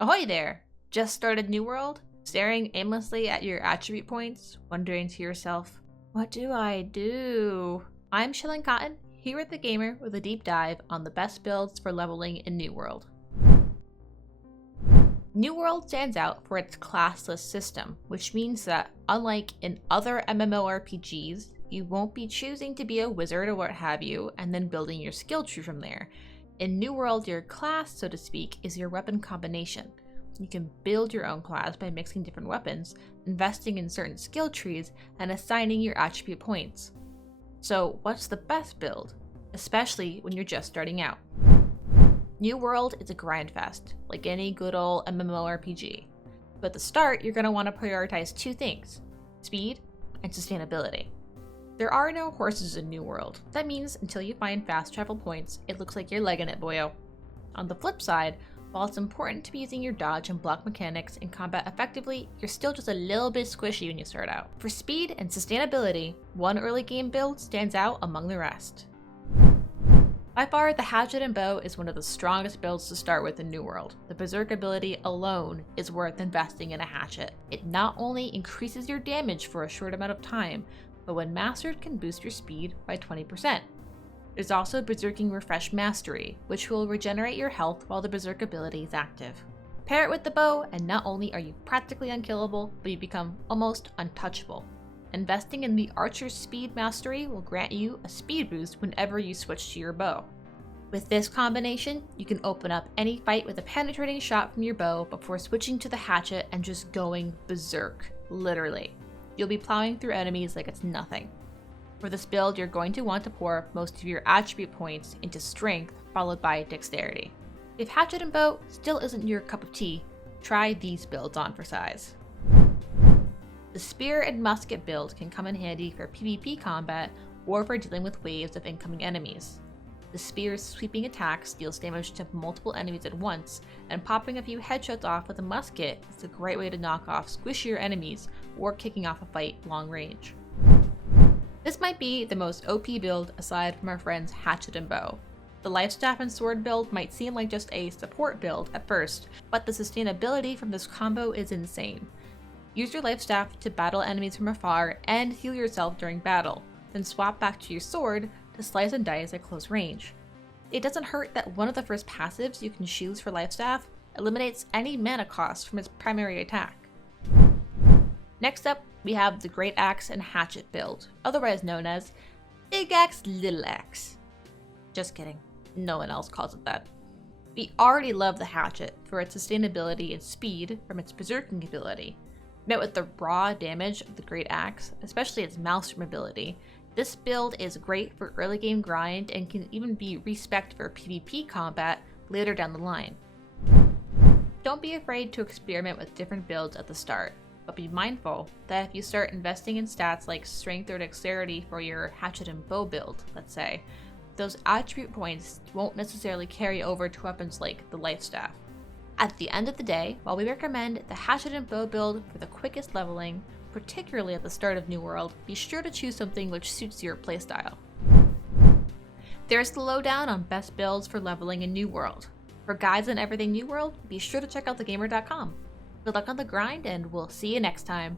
Ahoy there! Just started New World? Staring aimlessly at your attribute points, wondering to yourself, what do I do? I'm Shilling Cotton, here with the gamer with a deep dive on the best builds for leveling in New World. New World stands out for its classless system, which means that, unlike in other MMORPGs, you won't be choosing to be a wizard or what have you, and then building your skill tree from there. In New World, your class, so to speak, is your weapon combination. You can build your own class by mixing different weapons, investing in certain skill trees, and assigning your attribute points. So what's the best build, especially when you're just starting out? New World is a grind fest, like any good old MMORPG. But at the start, you're going to want to prioritize two things: speed and sustainability. There are no horses in New World. That means until you find fast travel points, it looks like you're legging it, boyo. On the flip side, while it's important to be using your dodge and block mechanics in combat effectively, you're still just a little bit squishy when you start out. For speed and sustainability, one early game build stands out among the rest. By far, the Hatchet and Bow is one of the strongest builds to start with in New World. The Berserk ability alone is worth investing in a Hatchet. It not only increases your damage for a short amount of time, but when mastered can boost your speed by 20%. There's also Berserking Refresh Mastery, which will regenerate your health while the Berserk ability is active. Pair it with the bow, and not only are you practically unkillable, but you become almost untouchable. Investing in the Archer's Speed Mastery will grant you a speed boost whenever you switch to your bow. With this combination, you can open up any fight with a penetrating shot from your bow before switching to the hatchet and just going berserk, literally. You'll be plowing through enemies like it's nothing. For this build, you're going to want to pour most of your attribute points into strength, followed by dexterity. If hatchet and bow still isn't your cup of tea, try these builds on for size. The spear and musket build can come in handy for PvP combat or for dealing with waves of incoming enemies. The spear's sweeping attacks deals damage to multiple enemies at once, and popping a few headshots off with a musket is a great way to knock off squishier enemies or kicking off a fight long range. This might be the most OP build aside from our friends Hatchet and Bow. The Lifestaff and Sword build might seem like just a support build at first, but the sustainability from this combo is insane. Use your Lifestaff to battle enemies from afar and heal yourself during battle, then swap back to your sword to slice and dice at close range. It doesn't hurt that one of the first passives you can choose for Lifestaff eliminates any mana cost from its primary attack. Next up, we have the Great Axe and Hatchet build, otherwise known as Big Axe, Little Axe. Just kidding, no one else calls it that. We already love the Hatchet for its sustainability and speed from its berserking ability. Met with the raw damage of the Great Axe, especially its Maelstrom ability, this build is great for early game grind and can even be respec'd for PvP combat later down the line. Don't be afraid to experiment with different builds at the start, but be mindful that if you start investing in stats like strength or dexterity for your hatchet and bow build, let's say, those attribute points won't necessarily carry over to weapons like the Lifestaff. At the end of the day, while we recommend the hatchet and bow build for the quickest leveling, particularly at the start of New World, be sure to choose something which suits your playstyle. There's the lowdown on best builds for leveling in New World. For guides on everything New World, be sure to check out thegamer.com. Good luck on the grind, and we'll see you next time.